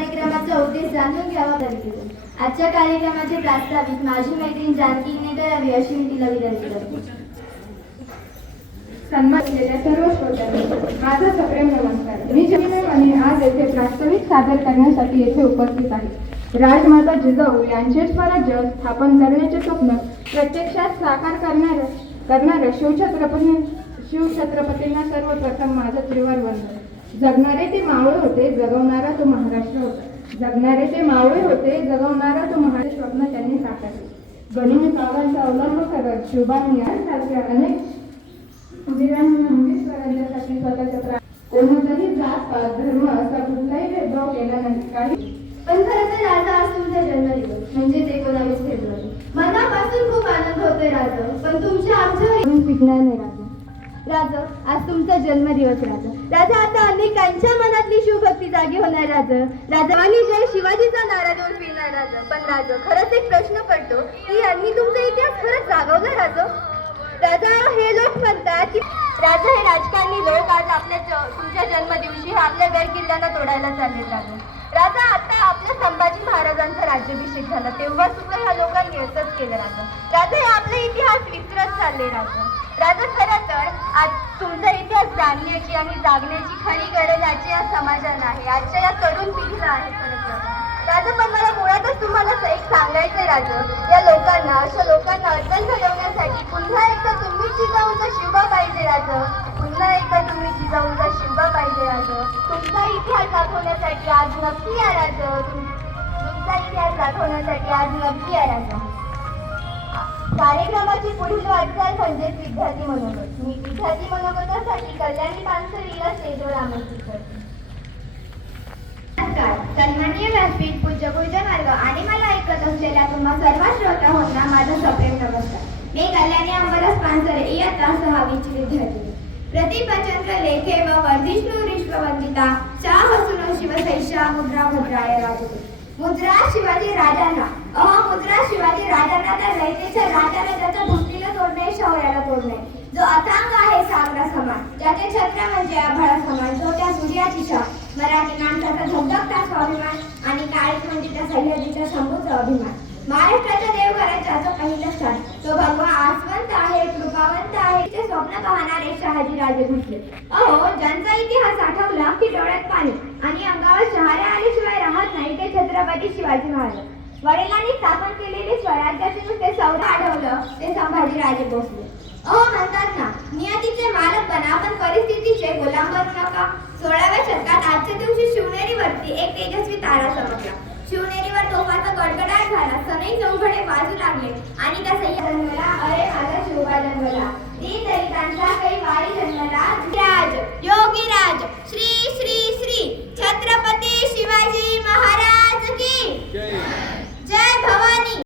कार्यक्रमाचा उद्देश जाणून घ्यावा बंदितो आजच्या कार्यक्रमाचे प्रास्ताविक माझी मैत्रीण जानकीने करावी अशी मी तिला विनंती करते. सन्मान केलेल्या सर्व श्रोत्यांना माझा सप्रेम नमस्कार. मी जमीन आज येथे प्रास्ताविक सादर करण्यासाठी येथे उपस्थित आहे. राजमाता जिजाऊ यांचे स्वराज्य स्थापन करण्याचे स्वप्न प्रत्यक्षात साकार करणाऱ्या करणाऱ्या शिवछत्रपती शिवछत्रपतींना सर्वप्रथम माझं त्रिवार वंदन. जगणारे ते मावळे होते जगवणारा तो महाराष्ट्र होता. जगणारे ते मावळे होते जगवणारा तो महाराष्ट्र स्वप्न त्यांनी साकारले. गनिमी काव्यांचा अवलंब करत शिवबांनी यासारख्या अनेक स्वतःच्या प्रा- जात पात धर्म असा कुठलाही भेदभाव केला नाही. काही पण खरं तर राजा आज तुमचा जन्मदिवस म्हणजेच एकोणावीस फेब्रुवारी. मनापासून खूप आनंद होतोय राजा पण तुमच्या आमच्या राजा. राजा आज तुमचा जन्मदिवस राजा. राजा आता अनेकांच्या मनातली शिवभक्ती जागी होणार राजा. राजा आणि जय शिवाजीचा नारा देऊन फिरणार राजा. पण राजा खरंच एक प्रश्न पडतो की यांनी तुमचा इतिहास खरंच जागवला राजा? राजा हे लोक म्हणतात की राजा हे राजकारणी लोक आज आपल्या तुमच्या जन्मदिवशी आपल्या गड किल्ल्यांना तोडायला चालले राजा. राजा आता आपल्या संभाजी महाराजांचा राज्याभिषेक झाला. तेव्हा सुद्धा ह्या लोकांनी केलं राजा. राजा हे आपला इतिहास विसरत चालले राजा. राजा खरं तर आज तुमचा इतिहास जाणण्याची आणि जागण्याची खरी गरज आजच्या या समाजाला आहे. आजच्या या तरुण पिढीला आहे खरंच राजा पण मला मुळातच तुम्हाला एक सांगायचंय राजा. या लोकांना अशा लोकांना अडचण घडवण्यासाठी पुन्हा एकदा तुम्ही जिजाऊचा शिवबा पाहिजे राजा. पुन्हा एकदा तुम्ही जिजाऊचा शिवबा पाहिजे राजा. तुमचा इतिहास दाखवण्यासाठी आज नक्की या राजा. तुमचा इतिहास दाखवण्यासाठी आज नक्की या राजा. कार्यक्रमाची पुढील वाटचाल म्हणजेच विद्यार्थी मनोगत. मी विद्यार्थी मनोगतासाठी कल्याणी पानसरीला स्टेजवर आमंत्रित करते. सन्माननीय व्यासपीठ पूज्य पूज्य मार्ग आणि मला ऐकत असलेल्या तुम्हा सर्व श्रोता होता माझा सप्रेम नमस्कार. मी कल्याणी अंबरस पानसरे इयत्ता सहावीची विद्यार्थी. प्रतिपचंद्र लेखे व वर्धिष्णू विश्ववंदिता चा हसुनो शिवसैषा मुद्रा भद्राय राजते मुद्रा शिवाजी राजांना. अह मुद्रा शिवाजी राजांना त्या रयतेच्या राजाला ज्याच्या भक्तीला तोडणे शौर्याला तोडणे. जो अथांग आहे सागरा समान ज्याचे छत्र म्हणजे आभाळा समान जो त्या सूर्याची शान मराठी माणसाचा धगधगता स्वाभिमान आणि काळीच म्हणजे त्या सह्याद्रीच्या शंभूचा अभिमान. महाराष्ट्राच्या देवघराच्या असं पहिलं स्थान तो भगवा आसवंत आहे कृपावंत आहे ते स्वप्न पाहणारे शहाजी राजे भोसले. अहो ज्यांचा इतिहास आठवला की डोळ्यात पाणी आणि अंगावर शहारे आल्याशिवाय छत्रपती शिवाजी महाराज. वडिलांनी स्थापन केलेले स्वराज्याचे नुसते सौदा आढळलं ते संभाजीराजे भोसले. अहो म्हणतात ना नियतीचे मालक बना पण परिस्थितीचे गुलाम बनू नका. सोळाव्या शतकात आजच्या दिवशी शिवनेरीवरती एक तेजस्वी तारा चमकला. शिवनेरीवर तोफाचा गडगडाट झाला. सनई चौघडे बाजू लागले आणि त्या सह्या